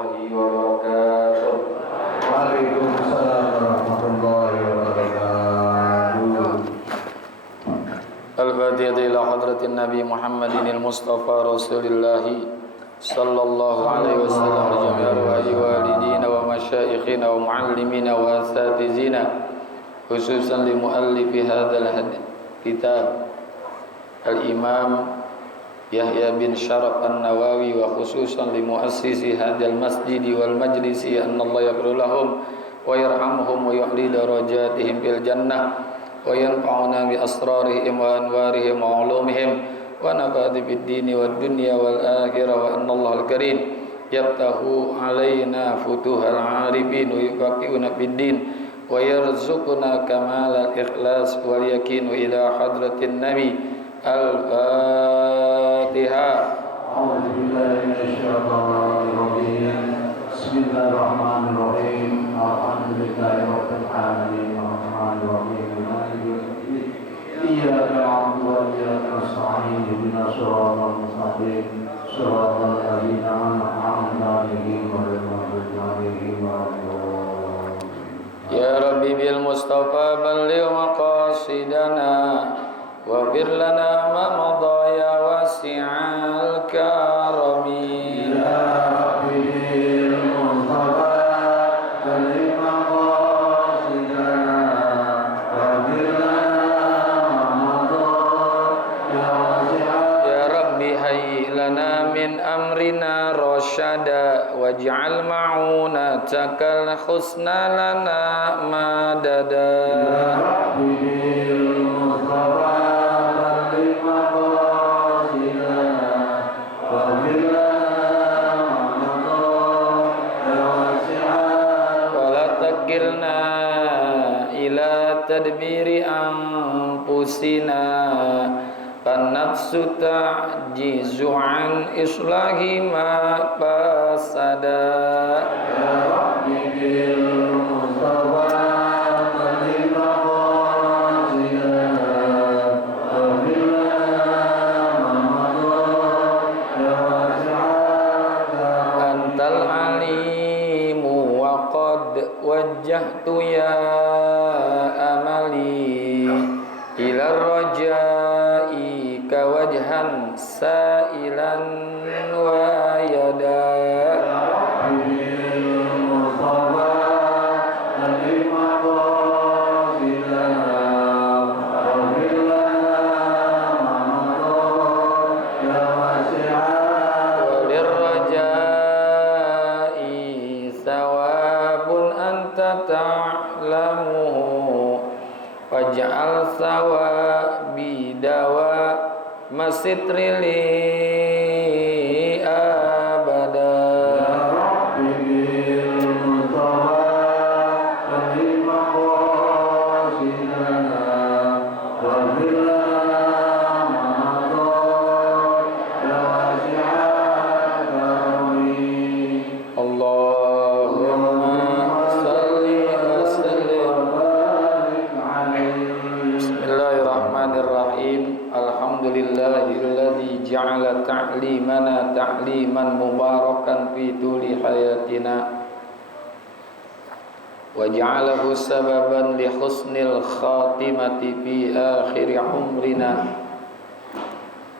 warahmatullahi wabarakatuh. Waalaikumsalam warahmatullahi wabarakatuh. Al-Fatihah ila hadratin Nabi Muhammadin al-Mustafa Rasulillah sallallahu alaihi wasallam wa jami'i walidina wa masyayikhina wa muallimina wa asatizina, khususan li muallifi hadzal kitab al-Imam Yahya bin Syaraf An-Nawawi, wa khususan li muassisi hadzal masjid wal majlisi, anna Allah yaghfir lahum wa yarhamhum wa yu'li darajatihim fil jannah wa yanfa'una bi asrarihim wa anwarihim wa ulumihim wa nafa'ati fid dini wad dunya wal akhirah, wa inna Allah al-karim yaftahu alaina futuhal arifin wa yufaqiuna fid din wa yarzuquna kamalal ikhlas wal yakin ila hadratin nabi. Al-Fatihah. A'udzu billahi minasyaitonir rajim. Bismillahirrahmanirrahim. Alhamdulillahi rabbil alamin. Arrahmanir rahim. Maliki yaumiddin. Iyyaka na'budu wa iyyaka nasta'in. Ihdinas siratal mustaqim. Shiratal ladzina an'amta 'alaihim ghairil maghdubi 'alaihim waladdallin. Ya Rabbi bil Mustafa balligh maqasidana waghfir lana ma madha ya wasi'al karami. Ya Rabbi bil Mustafa balligh maqasidana waghfir lana ma madha ya wasi'al. Ya Rabbi hayyi lana min amrina rasyada waj'al ma'unatakal husna lana madada. Ya Rabbi bil Mustafa balligh maqasidana waghfir lana ma madha ya wasi'al. Wala takilna ila tadbiri anfusina Nafsu ta'jizu an islahi ma fasada. Ya Rabbi bil Mustafa balligh maqasidana waghfir lana ma madha ya wasi'al. Antal alimu wa qad wajjahtu ya amali ila rajai ka wajhan sa'ilan wa yada. Walir rajai sawabun anta ta'lamuhu waj'al sawabi dawa masitri li abada. Ya Rabbi bil Mustafa balligh maqasidana waghfir lana ma madha ya wasi'al karami. Allahumma salli wa sallim. Bismillahirrahmanirrahim. Alhamdulillahilladzi ja'ala ta'limana ta'liman mubarakan fi tuli hayatina wa ja'alahu sababan li husnil khatimati fi akhir umrina.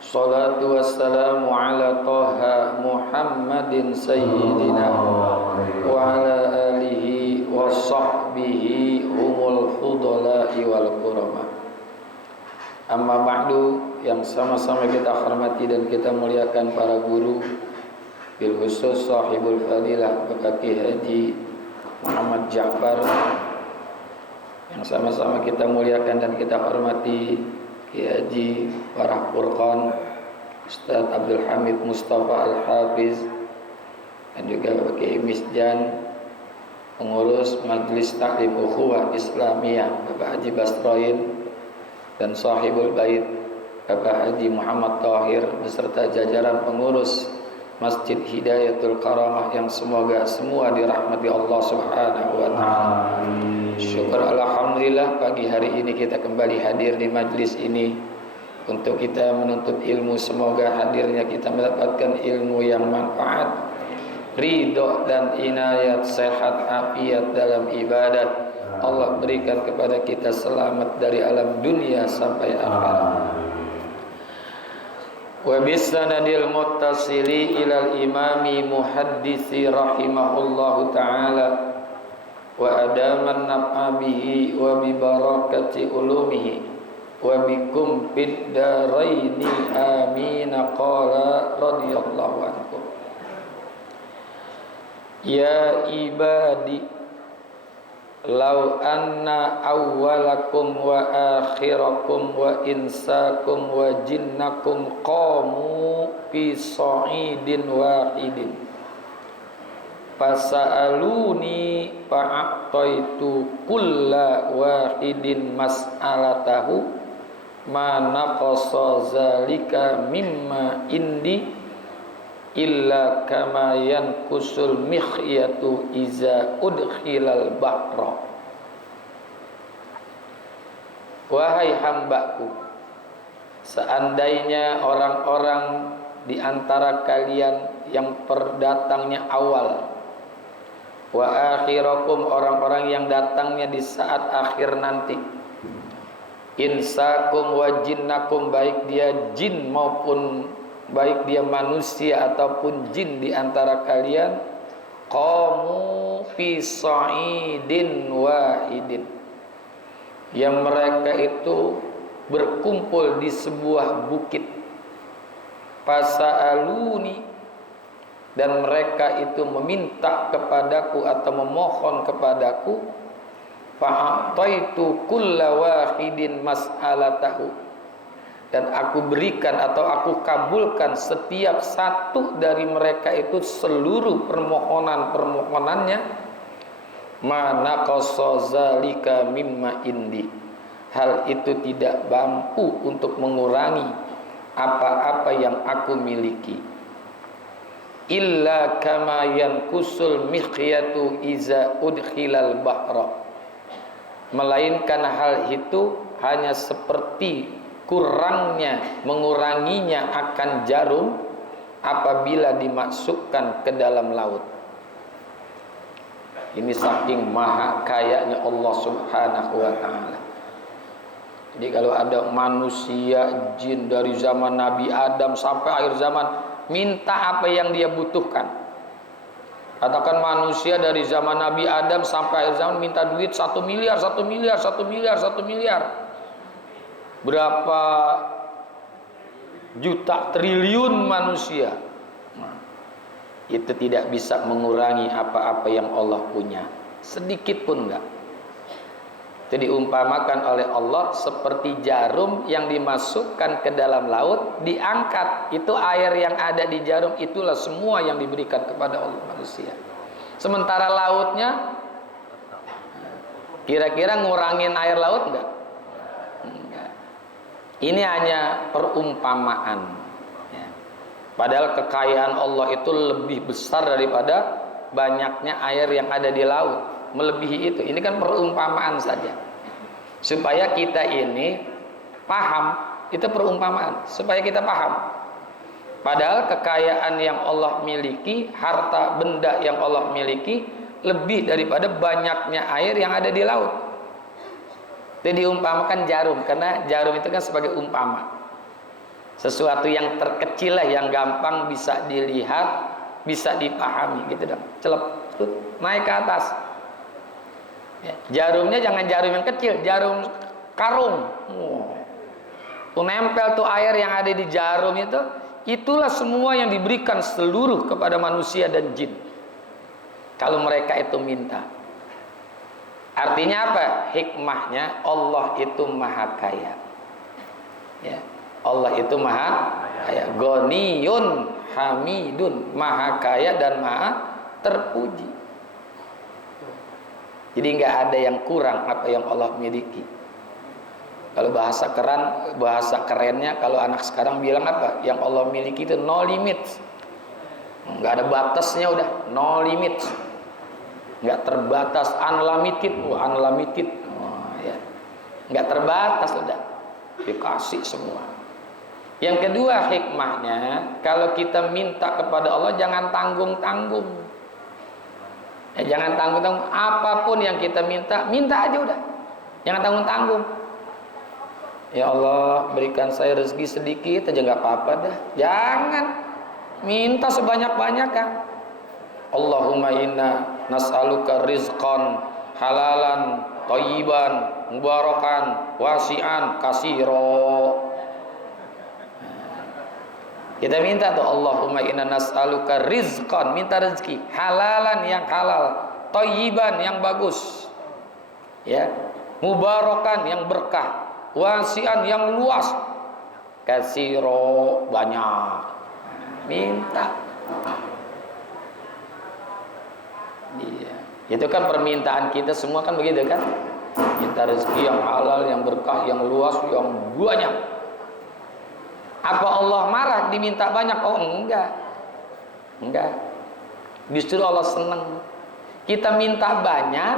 Salatu wassalamu ala Taha Muhammadin sayyidina wa ala alihi wa sahbihi humul fudala'i wal kurama. Amma ba'du, yang sama-sama kita hormati dan kita muliakan para guru, bil khusus sahibul fadilah Bapak Ki Haji Muhammad Ja'far, yang sama-sama kita muliakan dan kita hormati Ki Haji Farah Furqan, Ustaz Abdul Hamid Mustafa Al-Hafiz, dan juga Bapak Ki Misjan, pengurus Majelis Taklim Ukhuwah Islamiyah Bapak Haji Basroin, dan sahibul bait Bapak Haji Muhammad Tahir beserta jajaran pengurus Masjid Hidayatul Karamah yang semoga semua dirahmati Allah Subhanahu wa taala. Syukur alhamdulillah pagi hari ini kita kembali hadir di majlis ini untuk kita menuntut ilmu. Semoga hadirnya kita mendapatkan ilmu yang manfaat ridho dan inayat, sehat afiat dalam ibadat. Allah berikan kepada kita selamat dari alam dunia sampai akhirat. Wa bisanadil muttasili ilal imami muhaddisi rahimahullahu ta'ala wa adaman naf'a bihi wa bi barakati ulumihi wa bikum fid daraini amin. Qala radhiyallahu anhu, ya ibadi law anna awwalakum wa akhirakum wa insakum wa jinnakum qamu fi sa'idin wahidin fasa'aluni fa'ataitu kulla wahidin mas'alatahu ma naqasa zalika mimma indi illa kama yankusul mikhyatu iza udkhilal bahra. Wahai hambaku, seandainya orang-orang di antara kalian yang perdatangnya awal, wa akhirakum orang-orang yang datangnya di saat akhir nanti, insakum wa jinnakum baik dia jin maupun baik dia manusia ataupun jin di antara kalian, qamu fi sa'idin wahidin, yang mereka itu berkumpul di sebuah bukit, fasa'aluni, dan mereka itu meminta kepadaku atau memohon kepadaku, fa'ataitu kulla wahidin mas'alatahu, dan aku berikan atau aku kabulkan setiap satu dari mereka itu seluruh permohonan-permohonannya, ma naqasa zalika mimma indi, hal itu tidak mampu untuk mengurangi apa-apa yang aku miliki, illa kama yankusul mikhyatu iza udkhilal bahra, melainkan hal itu hanya seperti kurangnya, menguranginya akan jarum apabila dimasukkan ke dalam laut. Ini saking maha kayanya Allah subhanahu wa ta'ala. Jadi kalau ada manusia, jin dari zaman Nabi Adam sampai akhir zaman, minta apa yang dia butuhkan. Katakan manusia dari zaman Nabi Adam sampai akhir zaman minta duit 1 miliar, 1 miliar, 1 miliar, 1 miliar. Berapa juta triliun manusia, itu tidak bisa mengurangi apa-apa yang Allah punya, sedikit pun enggak. Jadi diumpamakan oleh Allah seperti jarum yang dimasukkan ke dalam laut, diangkat, itu air yang ada di jarum itulah semua yang diberikan kepada Allah manusia. Sementara lautnya kira-kira ngurangin air laut enggak? Ini hanya perumpamaan, ya. Padahal kekayaan Allah itu lebih besar daripada banyaknya air yang ada di laut, melebihi itu. Ini kan perumpamaan saja, supaya kita ini paham. Itu perumpamaan supaya kita paham. Padahal kekayaan yang Allah miliki, harta benda yang Allah miliki, lebih daripada banyaknya air yang ada di laut. Itu diumpamakan jarum, karena jarum itu kan sebagai umpama, sesuatu yang terkecil lah, yang gampang bisa dilihat, bisa dipahami, gitu dong. Celep, naik ke atas. Ya, jarumnya jangan jarum yang kecil, jarum karung. Tuh nempel tuh air yang ada di jarum itu, itulah semua yang diberikan seluruh kepada manusia dan jin. Kalau mereka itu minta. Artinya apa? Hikmahnya Allah itu maha kaya, ya. Allah itu maha kaya, Ghaniyun Hamidun, maha kaya dan maha terpuji. Jadi nggak ada yang kurang apa yang Allah miliki. Kalau bahasa kerennya, kalau anak sekarang bilang apa? Yang Allah miliki itu no limit, nggak ada batasnya, udah no limit. Nggak terbatas, unlimited, unlimited, ya. Nggak terbatas, udah dikasih semua. Yang kedua hikmahnya, kalau kita minta kepada Allah jangan tanggung-tanggung. Jangan tanggung-tanggung. Apapun yang kita minta, minta aja udah. Jangan tanggung-tanggung. Ya Allah, berikan saya rezeki sedikit aja nggak apa-apa dah. Jangan minta sebanyak-banyaknya. Allahumma inna nas'aluka rizqan halalan thayyiban mubarakan wasi'an kasiro. Kita minta tuh, Allahumma inna nas'aluka rizqan, minta rezeki halalan yang halal, thayyiban yang bagus, ya, mubarakan yang berkah, wasi'an yang luas, kasiro banyak. Minta. Iya. Itu kan permintaan kita semua kan begitu kan? Minta rezeki yang halal, yang berkah, yang luas, yang banyak. Apa Allah marah diminta banyak? Oh enggak. Enggak. Justru Allah senang. Kita minta banyak,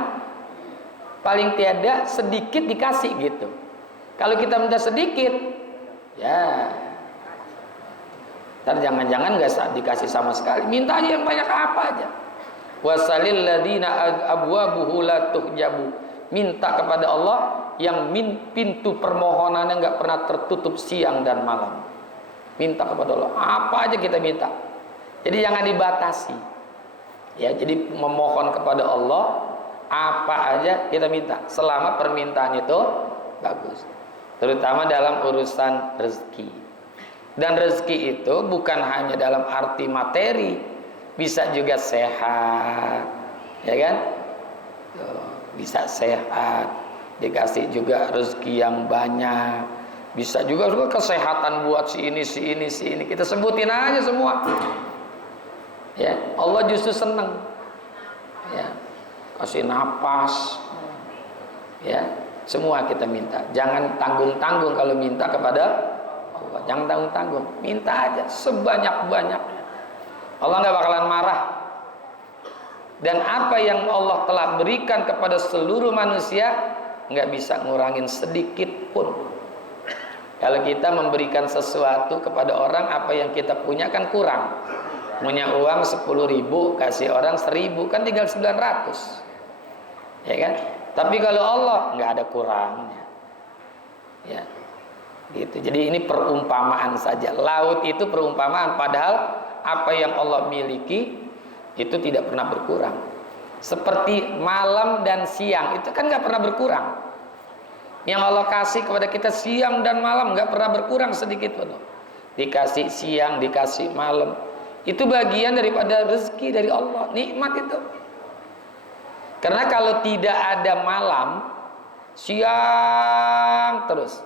paling tiada sedikit dikasih gitu. Kalau kita minta sedikit, ya ntar jangan-jangan enggak dikasih sama sekali. Minta aja yang banyak apa aja. Wasalil ladina abwabuhu la tuhjabu. Minta kepada Allah yang pintu permohonannya enggak pernah tertutup siang dan malam. Minta kepada Allah, apa aja kita minta. Jadi jangan dibatasi. Ya, jadi memohon kepada Allah apa aja kita minta, selama permintaan itu bagus. Terutama dalam urusan rezeki. Dan rezeki itu bukan hanya dalam arti materi, bisa juga sehat, ya kan? Bisa sehat, dikasih juga rezeki yang banyak. Bisa juga kesehatan buat si ini. Kita sebutin aja semua. Ya, Allah justru senang. Ya, kasih napas. Ya, semua kita minta. Jangan tanggung-tanggung kalau minta kepada Allah. Jangan tanggung-tanggung. Minta aja sebanyak-banyaknya. Allah nggak bakalan marah. Dan apa yang Allah telah berikan kepada seluruh manusia nggak bisa ngurangin sedikit pun. Kalau kita memberikan sesuatu kepada orang, apa yang kita punya kan kurang. Punya uang 10.000, kasih orang 1.000, kan tinggal 900. Ya kan? Tapi kalau Allah nggak ada kurangnya. Ya. Gitu. Jadi ini perumpamaan saja. Laut itu perumpamaan, padahal apa yang Allah miliki itu tidak pernah berkurang. Seperti malam dan siang, itu kan nggak pernah berkurang. Yang Allah kasih kepada kita siang dan malam nggak pernah berkurang sedikit pun. Dikasih siang, dikasih malam. Itu bagian daripada rezeki dari Allah, nikmat itu. Karena kalau tidak ada malam, siang terus.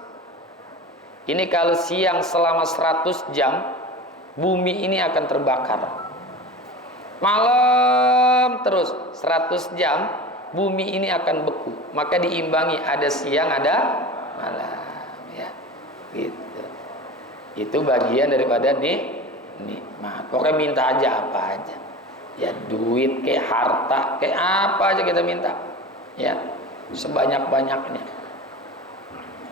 Ini kalau siang selama 100 jam, bumi ini akan terbakar. Malam terus 100 jam, bumi ini akan beku. Maka diimbangi, ada siang, ada malam, ya. Gitu. Itu bagian daripada nikmat. Pokoknya minta aja apa aja. Ya, duit, kayak harta, kayak apa aja kita minta. Ya, sebanyak-banyaknya.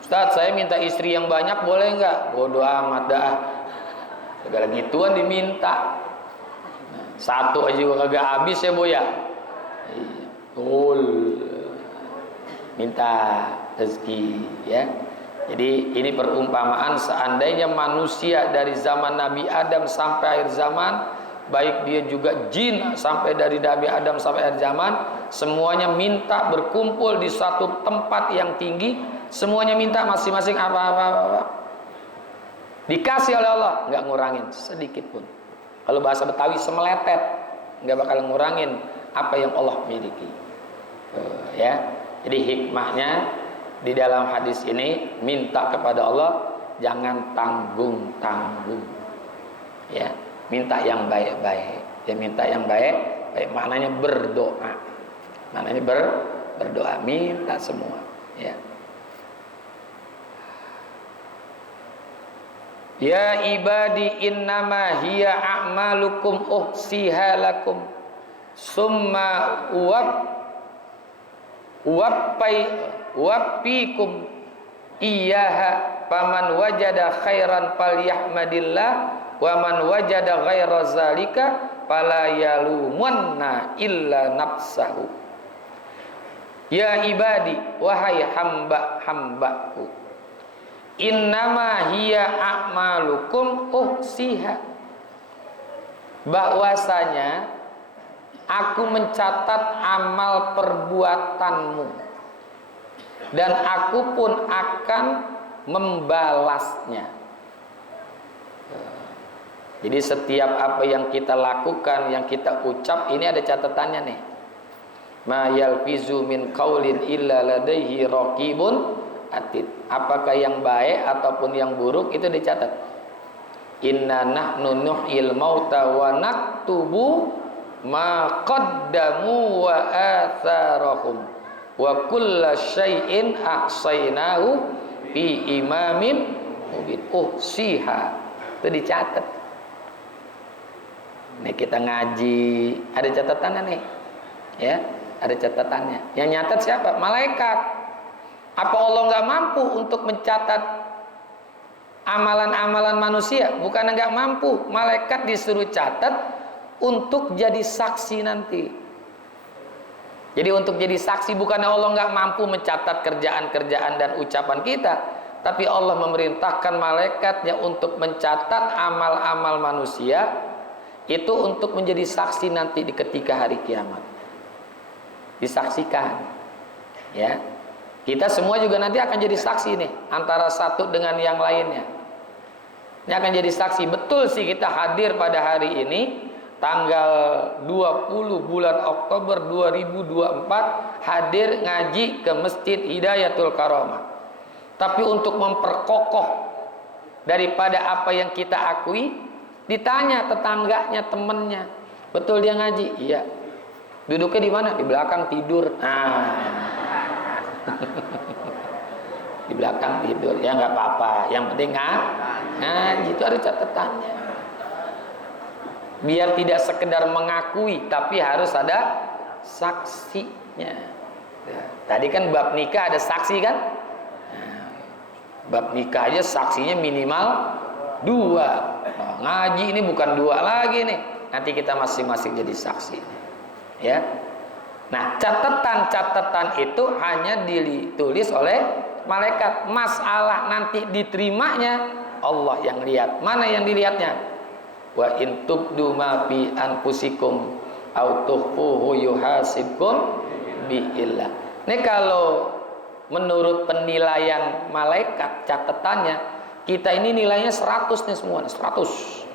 Ustaz, saya minta istri yang banyak boleh nggak? Bodoh amat dah. Segala gituan diminta. Satu aja juga kagak habis ya, Bu ya. Betul. Minta rezeki, ya. Jadi ini perumpamaan, seandainya manusia dari zaman Nabi Adam sampai akhir zaman, baik dia juga jin sampai dari Nabi Adam sampai akhir zaman, semuanya minta berkumpul di satu tempat yang tinggi, semuanya minta masing-masing apa. Dikasih oleh Allah, nggak ngurangin sedikit pun. Kalau bahasa Betawi semeletet, nggak bakal ngurangin apa yang Allah miliki. Ya, jadi hikmahnya di dalam hadis ini, minta kepada Allah jangan tanggung-tanggung. Ya, minta yang baik-baik. Ya, minta yang baik, maknanya berdoa. Maknanya berdoa, minta semua, ya. Ya ibadi innama hiya a'malukum uhsiha lakum summa wappikum iyaha faman wajada khairan falyahmadillah wa man wajada ghaira zalika fala yalumanna illa nafsahu. Ya ibadi, wahai hamba-hambaku, innama hiya a'malukum uhsiha. Bahwasanya aku mencatat amal perbuatanmu dan aku pun akan membalasnya. Jadi setiap apa yang kita lakukan, yang kita ucap, ini ada catatannya nih. Ma yalfizu min qaulin illa ladaihi raqibun atid. Apakah yang baik ataupun yang buruk itu dicatat. Inna nahnu nuhyil mauta wa naktubu ma qaddamu wa atharahum wa kulla syai'in ahsaynahu fi imamin mubin. Siha itu dicatat. Nih kita ngaji, ada catatannya nih, ya, ada catatannya. Yang nyatat siapa? Malaikat. Apa Allah nggak mampu untuk mencatat amalan-amalan manusia? Bukan nggak mampu, malaikat disuruh catat untuk jadi saksi nanti. Jadi untuk jadi saksi, bukannya Allah nggak mampu mencatat kerjaan-kerjaan dan ucapan kita, tapi Allah memerintahkan malaikatnya untuk mencatat amal-amal manusia, itu untuk menjadi saksi nanti di ketika hari kiamat. Disaksikan, ya. Kita semua juga nanti akan jadi saksi nih, antara satu dengan yang lainnya. Ini akan jadi saksi. Betul sih kita hadir pada hari ini, tanggal 20 bulan Oktober 2024, hadir ngaji ke Masjid Hidayatul Karamah. Tapi untuk memperkokoh daripada apa yang kita akui, ditanya tetangganya, temennya, betul dia ngaji? Iya. Duduknya di mana? Di belakang tidur. Di belakang tidur, ya nggak apa-apa. Yang penting ngaji, itu ada catatannya. Biar tidak sekedar mengakui, tapi harus ada saksinya. Tadi kan bab nikah ada saksi kan? Bab nikah aja saksinya minimal 2. Ngaji ini bukan 2 lagi nih. Nanti kita masing-masing jadi saksi. Ya. Nah, catatan-catatan itu hanya ditulis oleh malaikat. Masalah nanti diterimanya Allah yang lihat. Mana yang dilihatnya? Wa in tubdu ma fi anfusikum aw tukhfuhu yuhasibkum biillah. Ini kalau menurut penilaian malaikat catatannya, kita ini nilainya 100 nih semua, 100.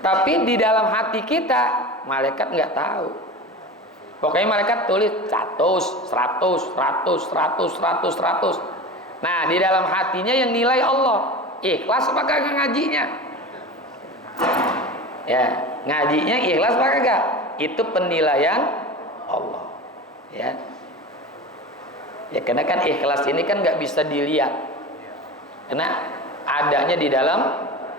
Tapi di dalam hati kita, malaikat nggak tahu. Pokoknya malaikat tulis 100, 100, 100, 100, 100, 100. Nah, di dalam hatinya yang nilai Allah. Ikhlas apa kagak ngajinya? Ya, ngajinya ikhlas apa kagak? Itu penilaian Allah. Ya. Ya, karena kan ikhlas ini kan nggak bisa dilihat. Karena adanya di dalam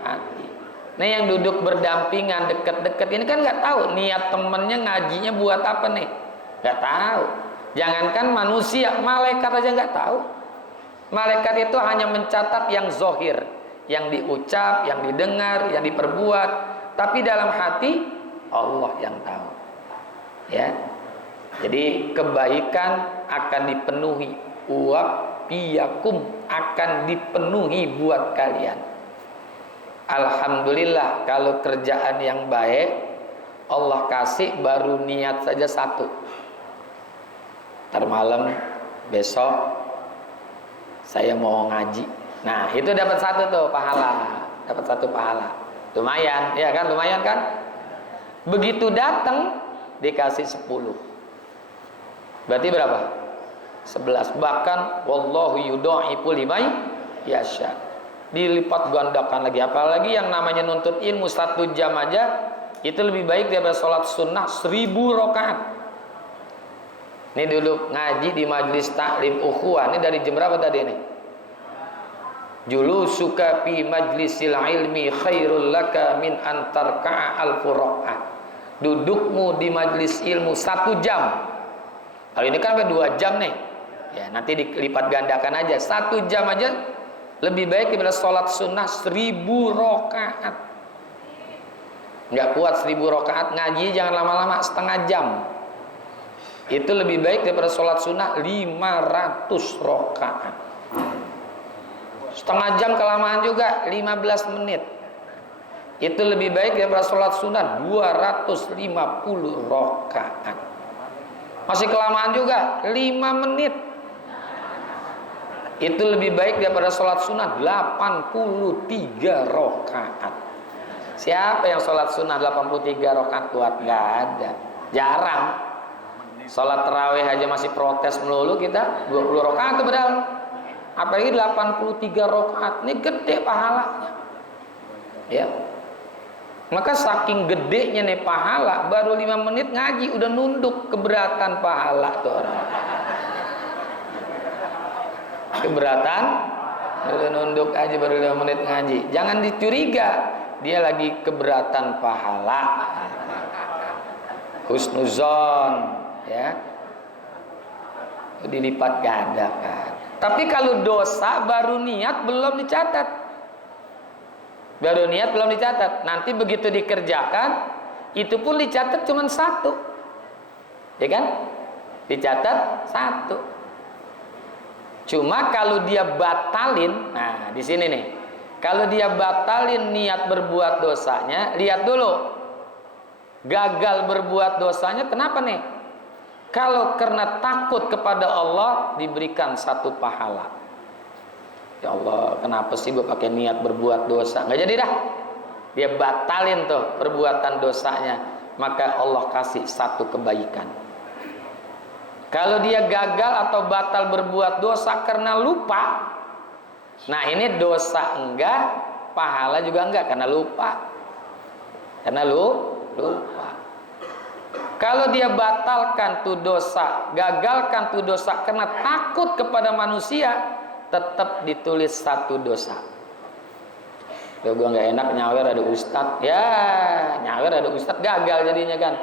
hati. Nah, yang duduk berdampingan deket-deket ini kan nggak tahu niat temennya ngajinya buat apa nih, nggak tahu. Jangankan manusia, malaikat aja nggak tahu. Malaikat itu hanya mencatat yang zohir, yang diucap, yang didengar, yang diperbuat. Tapi dalam hati Allah yang tahu. Ya, jadi kebaikan akan dipenuhi, wafiyakum akan dipenuhi buat kalian. Alhamdulillah kalau kerjaan yang baik Allah kasih baru niat saja 1. Ntar malam besok saya mau ngaji. Nah, itu dapat 1 tuh pahala, dapat 1 pahala. Lumayan, ya kan? Lumayan kan? Begitu datang dikasih 10. Berarti berapa? 11. Bahkan wallahu yudha'ifu liman yasha. Dilipat gandakan lagi. Apalagi yang namanya nuntut ilmu 1 jam aja itu lebih baik daripada sholat sunnah 1000 rakaat. Ini duduk ngaji di majelis taklim ukhuwah. Ini dari jam berapa tadi nih? Julusuka fi majlisil ilmi khairul laka min antarka'a al-furaqah. Dudukmu di majelis ilmu 1 jam. Kalau ini kan sampai 2 jam nih. Ya, nanti dilipat gandakan aja. 1 jam aja lebih baik daripada sholat sunnah 1000 rakaat. Nggak kuat 1000 rakaat, ngaji jangan lama-lama, setengah jam. Itu lebih baik daripada sholat sunnah 500 rakaat. Setengah jam kelamaan juga, 15 menit. Itu lebih baik daripada sholat sunnah 250 rakaat. Masih kelamaan juga, 5 menit. Itu lebih baik daripada sholat sunnah 83 rakaat. Siapa yang sholat sunnah 83 rakaat kuat? Gak ada, jarang. Sholat tarawih aja masih protes melulu kita, 20 rakaat itu padahal. Apalagi 83 rakaat, ini gede pahalanya. Ya. Maka saking gedenya nih pahala, baru 5 menit ngaji udah nunduk, keberatan pahala tuh orang. Keberatan, udah nunduk aja baru 5 menit ngaji. Jangan dicuriga, dia lagi keberatan pahala. Husnuzon, ya. Dilipat gandakan. Tapi kalau dosa baru niat belum dicatat. Baru niat belum dicatat. Nanti begitu dikerjakan, itu pun dicatat cuma 1. Ya kan? Dicatat 1. Cuma kalau dia batalin, nah di sini nih. Kalau dia batalin niat berbuat dosanya, lihat dulu. Gagal berbuat dosanya kenapa nih? Kalau karena takut kepada Allah, diberikan 1 pahala. Ya Allah, kenapa sih gue pakai niat berbuat dosa? Nggak jadi dah. Dia batalin tuh perbuatan dosanya, maka Allah kasih 1 kebaikan. Kalau dia gagal atau batal berbuat dosa karena lupa, nah ini dosa enggak, pahala juga enggak karena lupa. Karena lupa. Kalau dia batalkan tuh dosa, gagalkan tuh dosa karena takut kepada manusia, tetap ditulis 1 dosa. Kalau gua nggak enak nyawer ada ustadz, ya nyawer ada ustadz gagal jadinya kan.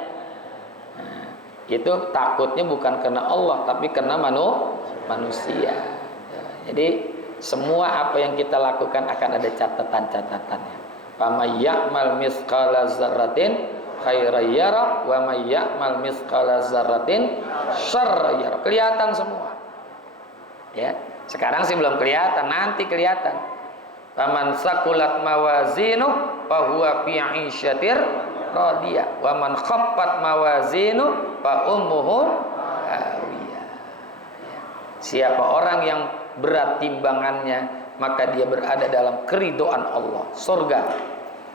Nah, itu takutnya bukan karena Allah, tapi karena manusia. Ya, jadi semua apa yang kita lakukan akan ada catatan-catatannya. Faman ya'mal mithqala dzarratin khairan yara wa may ya'mal mithqala dzarratin syarran yara. Kelihatan semua. Ya, sekarang sih belum kelihatan, nanti kelihatan. Faman saqulat mawazinu fa huwa fi 'isyatir radiyah wa man khaffat mawazinu fa ummuhu hawiyah. Siapa orang yang berat timbangannya, maka dia berada dalam keridhaan Allah, surga.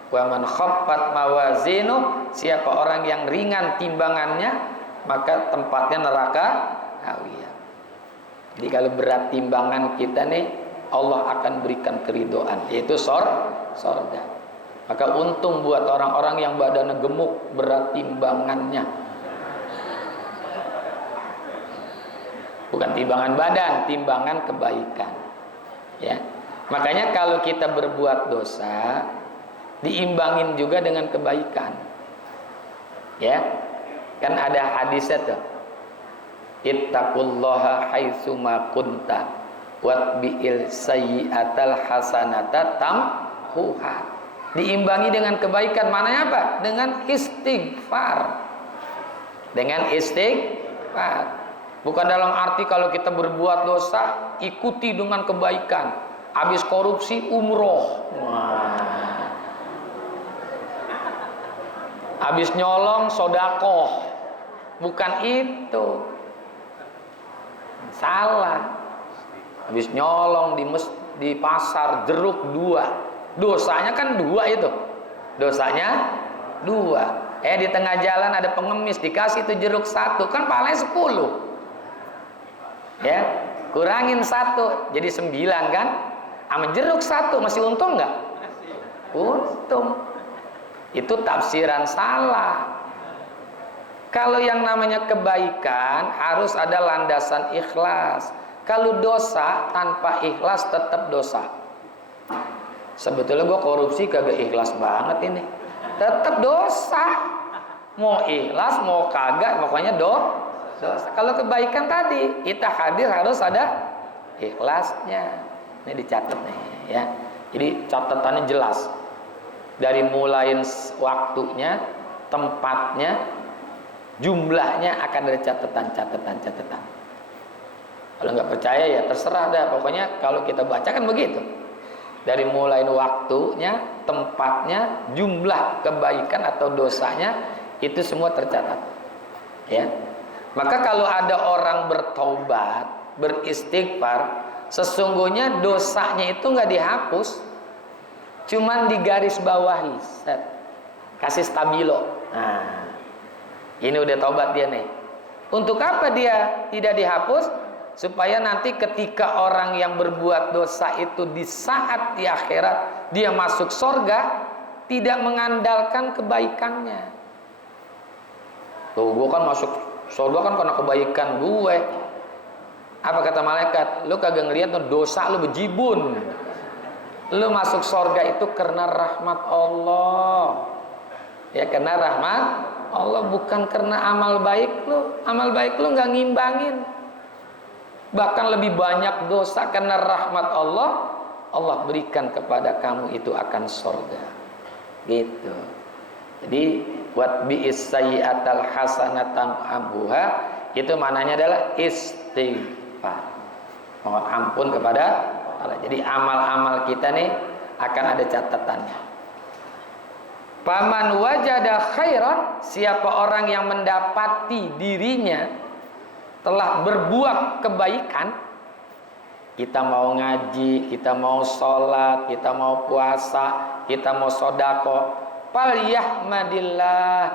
Wa man khaffat mawazinu, siapa orang yang ringan timbangannya, maka tempatnya neraka hawiyah. Jadi kalau berat timbangan kita nih, Allah akan berikan keridhaan, yaitu surga. Maka untung buat orang-orang yang badannya gemuk, berat timbangannya. Bukan timbangan badan, timbangan kebaikan. Ya. Makanya kalau kita berbuat dosa, diimbangin juga dengan kebaikan. Ya. Kan ada hadisnya tuh. Ittaqullaha haitsuma kunta watbi'il sayyi'atal hasanata tamhuha. Diimbangi dengan kebaikan, maknanya apa? Dengan istighfar. Dengan istighfar. Bukan dalam arti kalau kita berbuat dosa ikuti dengan kebaikan. Habis korupsi umroh. Habis nyolong sodakoh. Bukan itu. Salah. Habis nyolong di pasar jeruk 2. Dosanya kan 2 itu. Dosanya 2. Di tengah jalan ada pengemis, dikasih itu jeruk 1, kan pahalanya 10. Ya, kurangin 1 jadi 9 kan? Sama jeruk 1 masih untung nggak? Untung. Itu tafsiran salah. Kalau yang namanya kebaikan harus ada landasan ikhlas. Kalau dosa tanpa ikhlas tetap dosa. Sebetulnya gue korupsi kagak ikhlas banget ini. Tetap dosa. Mau ikhlas mau kagak, pokoknya dosa. Kalau kebaikan tadi kita hadir harus ada ikhlasnya. Ini dicatat nih ya. Jadi catatannya jelas. Dari mulai waktunya, tempatnya, jumlahnya akan ada catatan. Kalau nggak percaya ya terserah dah. Pokoknya kalau kita baca kan begitu. Dari mulai waktunya, tempatnya, jumlah kebaikan atau dosanya itu semua tercatat. Ya. Maka kalau ada orang bertaubat, beristighfar, sesungguhnya dosanya itu nggak dihapus, cuman digaris bawahi, kasih stabilo. Nah, ini udah taubat dia nih. Untuk apa dia tidak dihapus? Supaya nanti ketika orang yang berbuat dosa itu di saat di akhirat dia masuk surga, tidak mengandalkan kebaikannya. Tuh, gue kan masuk surga kan karena kebaikan gue. Apa kata malaikat? Lu kagak ngeliat tuh dosa lu bejibun. Lu masuk surga itu karena rahmat Allah. Ya karena rahmat Allah, bukan karena amal baik lu. Amal baik lu nggak ngimbangin. Bahkan lebih banyak dosa karena rahmat Allah, Allah berikan kepada kamu itu akan surga. Gitu. Jadi wat bi'is sayyi'atal hasanatan ambuha, itu maknanya adalah istighfar. Mohon ampun kepada Allah. Jadi amal-amal kita nih akan ada catatannya. Faman wajada khairan, siapa orang yang mendapati dirinya telah berbuat kebaikan, kita mau ngaji, kita mau sholat, kita mau puasa, kita mau sodako, falyahmadillah,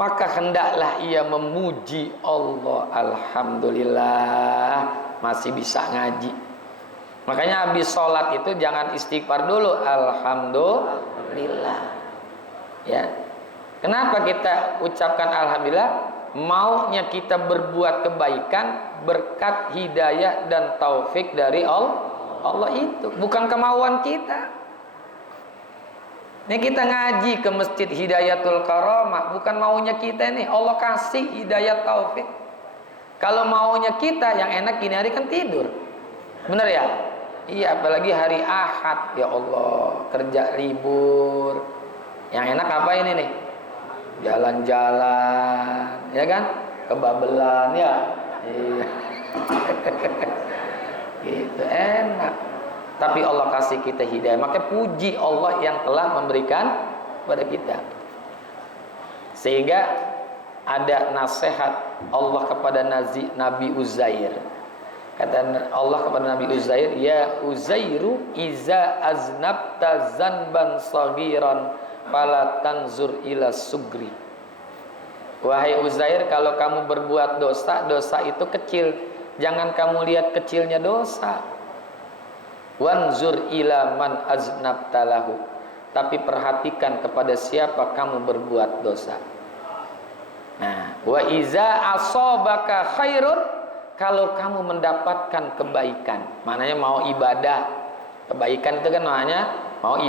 maka hendaklah ia memuji Allah. Alhamdulillah masih bisa ngaji. Makanya habis sholat itu jangan istighfar dulu, alhamdulillah. Ya, kenapa kita ucapkan alhamdulillah? Maunya kita berbuat kebaikan berkat hidayah dan taufik dari Allah itu, bukan kemauan kita. Ini kita ngaji ke Masjid Hidayatul Karamah, bukan maunya kita nih, Allah kasih hidayah taufik. Kalau maunya kita yang enak gini hari kan tidur. Bener ya? Iya, apalagi hari Ahad, ya Allah, kerja libur. Yang enak apa ini nih? Jalan-jalan, ya kan? Kebabelan ya. Iya. Gitu enak. Tapi Allah kasih kita hidayah, maka puji Allah yang telah memberikan kepada kita. Sehingga ada nasihat Allah kepada Nabi Uzair. Kata Allah kepada Nabi Uzair, ya Uzairu iza aznabta zanban sagiran fala tanzur ila sugri. Wahai Uzair, kalau kamu berbuat dosa, dosa itu kecil, jangan kamu lihat kecilnya dosa. Wanzur ila man aznabta lahu, tapi perhatikan kepada siapa kamu berbuat dosa. Nah, wa iza asabaka khairun, kalau kamu mendapatkan kebaikan, maknanya mau ibadah. Kebaikan itu kan maknanya mau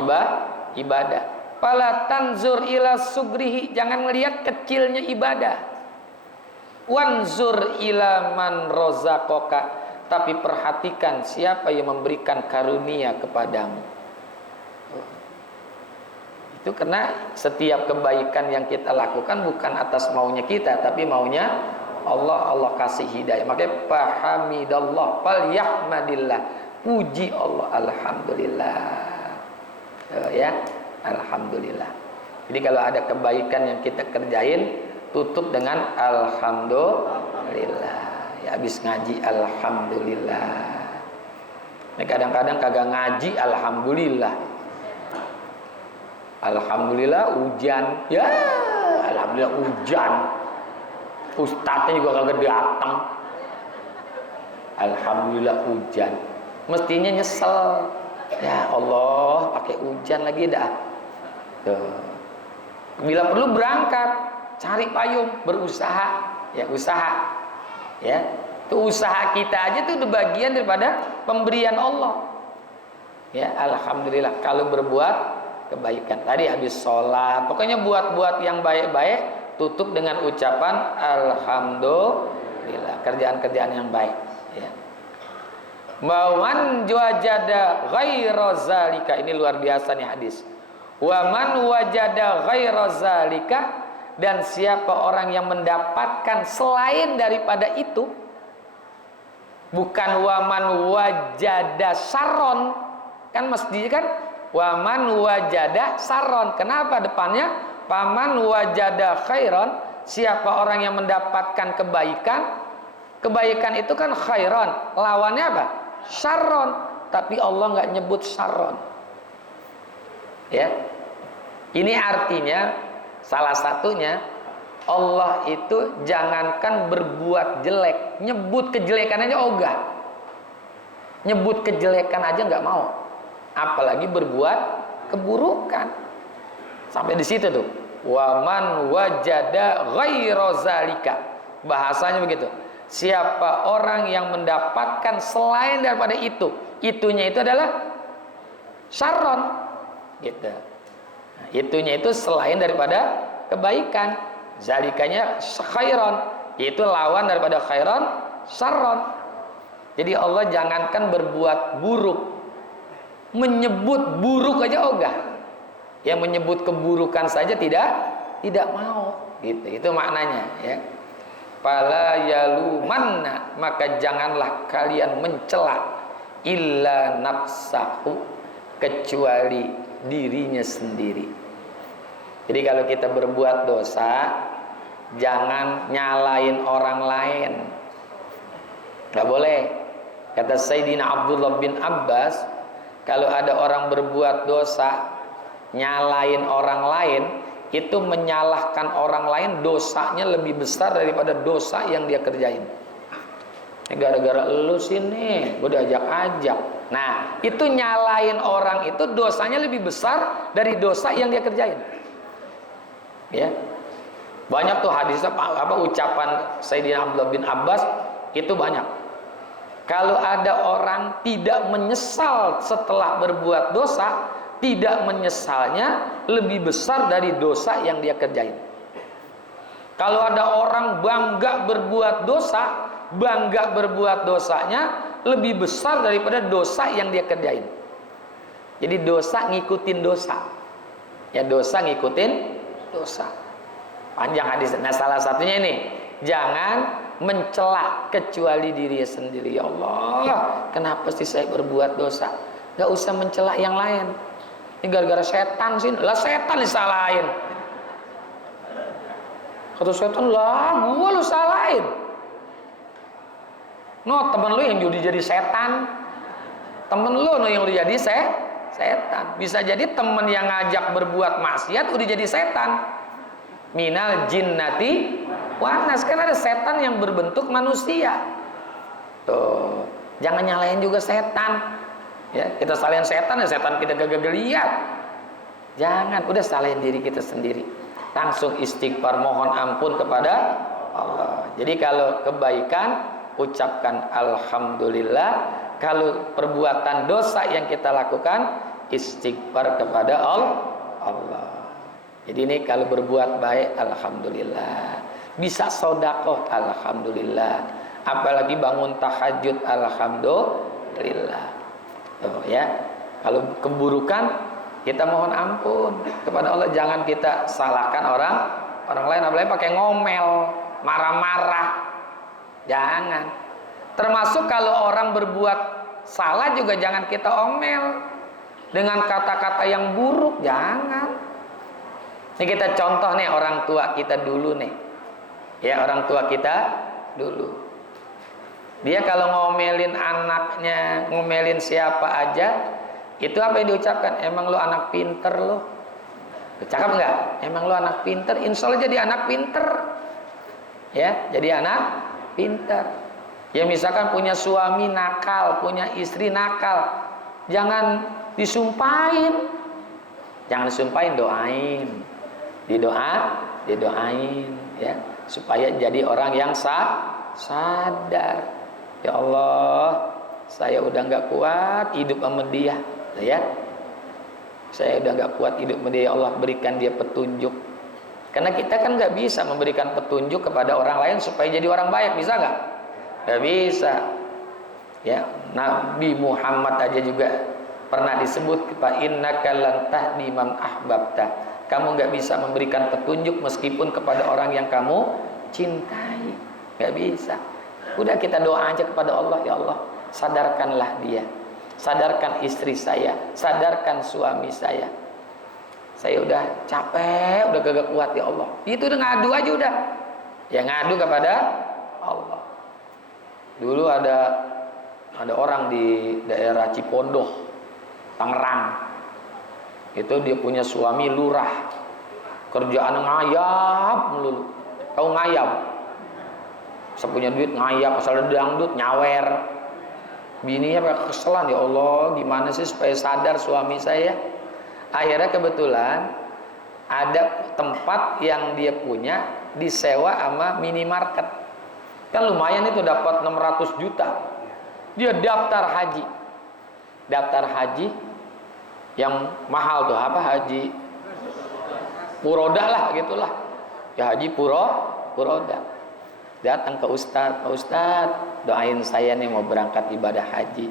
ibadah. Fala tanzur ila sugrihi, jangan melihat kecilnya ibadah. Wanzur ila man rozaqaka, tapi perhatikan siapa yang memberikan karunia kepadamu. Itu karena setiap kebaikan yang kita lakukan bukan atas maunya kita, tapi maunya Allah. Allah kasih hidayah. Makanya fahamidallah, falyahmadillah, puji Allah, alhamdulillah. Ya, alhamdulillah. Jadi kalau ada kebaikan yang kita kerjain, tutup dengan alhamdulillah. Ya, habis ngaji alhamdulillah. Ini kadang-kadang kagak ngaji alhamdulillah. Alhamdulillah hujan. Ya, alhamdulillah hujan. Ustadznya juga kagak datang. Alhamdulillah hujan. Mestinya nyesel. Ya Allah, pakai hujan lagi dah. Tuh. Bila perlu berangkat, cari payung, berusaha, ya usaha. Ya, itu usaha kita aja tuh udah bagian daripada pemberian Allah. Ya, alhamdulillah kalau berbuat kebaikan. Tadi habis sholat, pokoknya buat yang baik-baik, tutup dengan ucapan alhamdulillah, kerjaan-kerjaan yang baik. Ya. Man wajada ghaira zalika, ini luar biasa nih hadis. Wa man wajada ghaira zalika, dan siapa orang yang mendapatkan selain daripada itu, bukan waman wajada saron, kan mesti kan waman wajada saron. Kenapa depannya paman wajada khairon? Siapa orang yang mendapatkan kebaikan, kebaikan itu kan khairon, lawannya apa? Saron. Tapi Allah nggak nyebut saron. Ya, ini artinya salah satunya Allah itu jangankan berbuat jelek, nyebut kejelekan aja ogah. Nyebut kejelekan aja nggak mau, apalagi berbuat keburukan. Sampai di situ tuh. Waman wajada ghaira zalika. Bahasanya begitu. Siapa orang yang mendapatkan selain daripada itu, itunya itu adalah syarron, gitu. Nah, itunya itu selain daripada kebaikan. Zalikanya khairon, itu lawan daripada khairon, syarron. Jadi Allah jangankan berbuat buruk, menyebut buruk aja ogah. Yang menyebut keburukan saja tidak mau, gitu. Itu maknanya, ya. Fala yalumanna, maka janganlah kalian mencela illa nafsahu, kecuali dirinya sendiri. Jadi kalau kita berbuat dosa, jangan nyalain orang lain. Gak boleh. Kata Sayyidina Abdullah bin Abbas, kalau ada orang berbuat dosa nyalain orang lain, itu menyalahkan orang lain, dosanya lebih besar daripada dosa yang dia kerjain. Gara-gara lu sini gue diajak-ajak. Nah, itu nyalain orang itu dosanya lebih besar dari dosa yang dia kerjain. Ya, banyak tuh hadis apa ucapan Sayyidina Abdullah bin Abbas itu banyak. Kalau ada orang tidak menyesal setelah berbuat dosa, tidak menyesalnya lebih besar dari dosa yang dia kerjain. Kalau ada orang bangga berbuat dosa, bangga berbuat dosanya lebih besar daripada dosa yang dia kerjain. Jadi dosa ngikutin dosa. Ya, dosa ngikutin dosa. Panjang hadis. Nah, salah satunya ini, jangan mencela kecuali diri sendiri. Ya Allah, kenapa sih saya berbuat dosa? Gak usah mencela yang lain. Ini gara-gara setan sih. Lah setan disalahin. Kata setan, lah gua lu salahin. No, temen lu yang jadi setan. Temen lu no yang udah jadi setan. Bisa jadi temen yang ngajak berbuat maksiat udah jadi setan. Minal jinnati wanas, kan ada setan yang berbentuk manusia. Tuh, jangan nyalain juga setan. Ya, kita salahin setan, ya setan kita gagal lihat. Jangan, udah salahin diri kita sendiri. Langsung istighfar, mohon ampun kepada Allah. Jadi kalau kebaikan, ucapkan alhamdulillah. Kalau perbuatan dosa yang kita lakukan, istighfar kepada Allah. Jadi ini kalau berbuat baik, alhamdulillah. Bisa sedekah, alhamdulillah. Apalagi bangun tahajud, alhamdulillah. Tuh, ya. Kalau keburukan, kita mohon ampun kepada Allah. Jangan kita salahkan orang lain, apalagi pakai ngomel, marah-marah. Jangan. Termasuk kalau orang berbuat salah juga jangan kita omel dengan kata-kata yang buruk, jangan. Ini kita contoh nih orang tua kita dulu nih. Ya, orang tua kita dulu. Dia kalau ngomelin anaknya, ngomelin siapa aja, itu apa yang diucapkan? Emang lu anak pinter lu. Cakap enggak? Emang lu anak pinter? Insya Allah jadi anak pinter. Ya, jadi anak pinter. Ya, misalkan punya suami nakal, punya istri nakal, jangan disumpahin. Jangan disumpahin, doain. Didoain ya, supaya jadi orang yang sadar. Ya Allah, saya udah nggak kuat hidup sama dia, ya. Saya udah nggak kuat hidup sama dia. Ya Allah, berikan dia petunjuk. Karena kita kan nggak bisa memberikan petunjuk kepada orang lain supaya jadi orang baik, bisa nggak? Nggak bisa. Ya, Nabi Muhammad aja juga pernah disebut, fa innaka lan tahdi man ahbabta. Kamu nggak bisa memberikan petunjuk meskipun kepada orang yang kamu cintai, nggak bisa. Udah kita doa aja kepada Allah, ya Allah, sadarkanlah dia, sadarkan istri saya, sadarkan suami saya. Saya udah capek, udah gak kuat ya Allah. Itu udah ngadu aja udah. Ya ngadu kepada Allah. Dulu ada orang di daerah Cipondoh, Tangerang. Itu dia punya suami lurah. Kerjaan ngayap melulu. Tahu ngayap? Saya punya duit ngayap, asal ada dangdut nyawer. Bininya pakai keselan, ya Allah, gimana sih supaya sadar suami saya? Akhirnya kebetulan ada tempat yang dia punya disewa sama minimarket. Kan lumayan itu, dapat 600 juta. Dia daftar haji. Daftar haji yang mahal tuh, apa, haji Puroda lah gitulah. Ya haji Puroda. Datang ke Ustadz, Pak Ustadz, doain saya nih mau berangkat ibadah haji.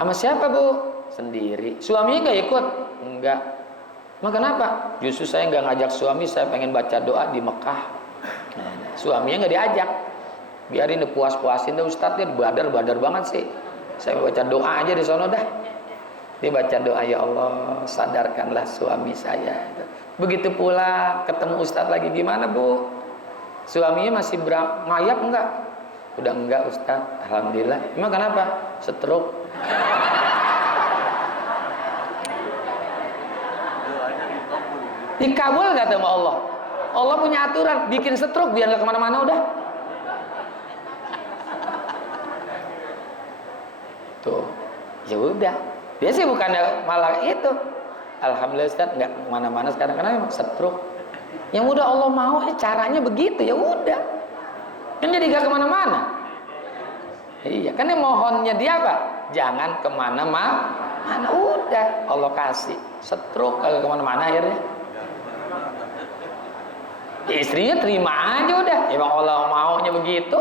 Sama siapa, Bu? Sendiri. Suaminya nggak ikut? Enggak. Emang kenapa? Justru saya nggak ngajak suami, saya pengen baca doa di Mekah. Suaminya nggak diajak. Biarin deh, puas-puasin deh Ustadz, dia badar banget sih. Saya baca doa aja di sono dah. Dia baca doa, ya Allah, sadarkanlah suami saya. Begitu pula ketemu Ustadz lagi, gimana Bu? Suaminya masih ngayap enggak? Udah enggak Ustadz, alhamdulillah. Emang kenapa? Stroke. Dikabul gak sama Allah? Allah punya aturan, bikin stroke biar gak kemana-mana udah. Tuh, ya udah. Dia sih bukannya malah itu. Alhamdulillah Ustaz, nggak kemana-mana sekarang karena memang stroke. Yang udah Allah mau, caranya begitu, ya udah. Kan jadi gak kemana-mana. Iya, kan yang mohonnya dia apa? Jangan kemana-mana. Udah, Allah kasih stroke kagak kemana-mana akhirnya. Istrinya terima aja udah. Emang Allah maunya begitu.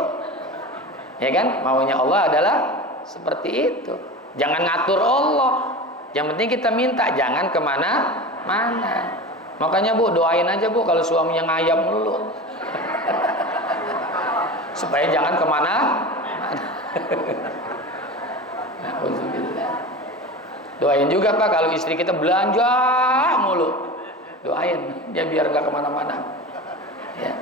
Ya kan? Maunya Allah adalah seperti itu. Jangan ngatur Allah. Yang penting kita minta, jangan kemana-mana. Makanya Bu, doain aja Bu kalau suaminya ngayap mulu. Supaya jangan kemana-mana. Doain juga Pak kalau istri kita belanja mulu. Doain dia biar gak kemana-mana. Ya,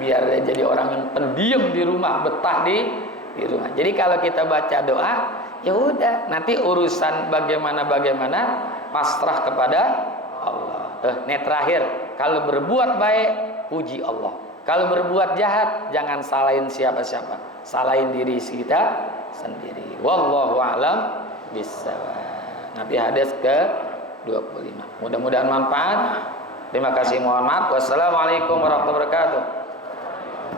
biar dia jadi orang yang pendiam di rumah, betah di rumah. Jadi kalau kita baca doa, ya udah, nanti urusan bagaimana pasrah kepada Allah. Ini terakhir, kalau berbuat baik puji Allah. Kalau berbuat jahat jangan salahin siapa-siapa, salahin diri kita sendiri. Wallahu a'lam bishawab. Nanti hadis ke 25. Mudah-mudahan manfaat. Terima kasih, mohon maaf. Wassalamualaikum warahmatullahi wabarakatuh.